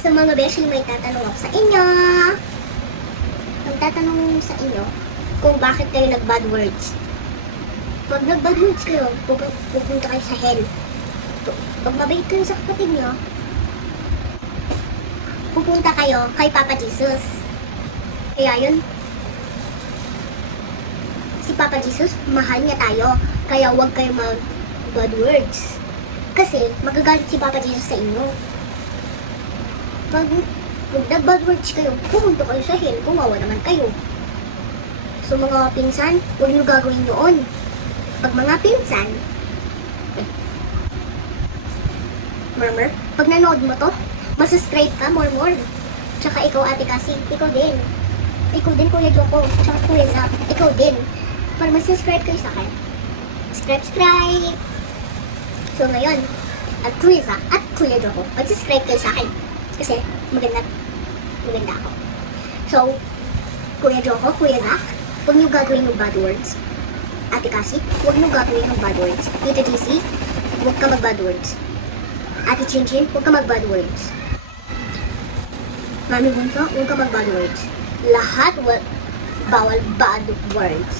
So mga beshi, may tatanong ako sa inyo. Magtatanong sa inyo kung bakit kayo nag-bad words. Pag nag-bad words kayo, pupunta kayo sa hell. Pag mabait kayo sa kapatid nyo, pupunta kayo kay Papa Jesus. Kaya yun, si Papa Jesus, mahal niya tayo. Kaya huwag kayo mag-bad words. Kasi magagalit si Papa Jesus sa inyo. Pag nag-bad words kayo, pumunta kayo sa hell, kumawa naman kayo. So mga pinsan, huwag nyo gagawin yun. Pag mga pinsan, murmur, pag nanood mo to, masascribe ka, more. Tsaka ikaw, Ate Cassie, ikaw din. Ikaw din, Kuya Joko, tsaka Kuya Zap, ikaw din. Para masascribe kayo sa akin. Subscribe! So ngayon, at Kuya Zap, at Kuya Joko, mag-subscribe kayo sa akin. Kasi maganda ako. So, Kuya Joko, Kuya Zach, huwag niyo gagawin ng bad words. Ate Cassie, huwag niyo gagawin ng bad words. Tita GC, huwag ka mag-bad words. Ate Chinchin, huwag ka mag-bad words. Mami Bunso, huwag ka mag-bad words. Lahat bawal bad words.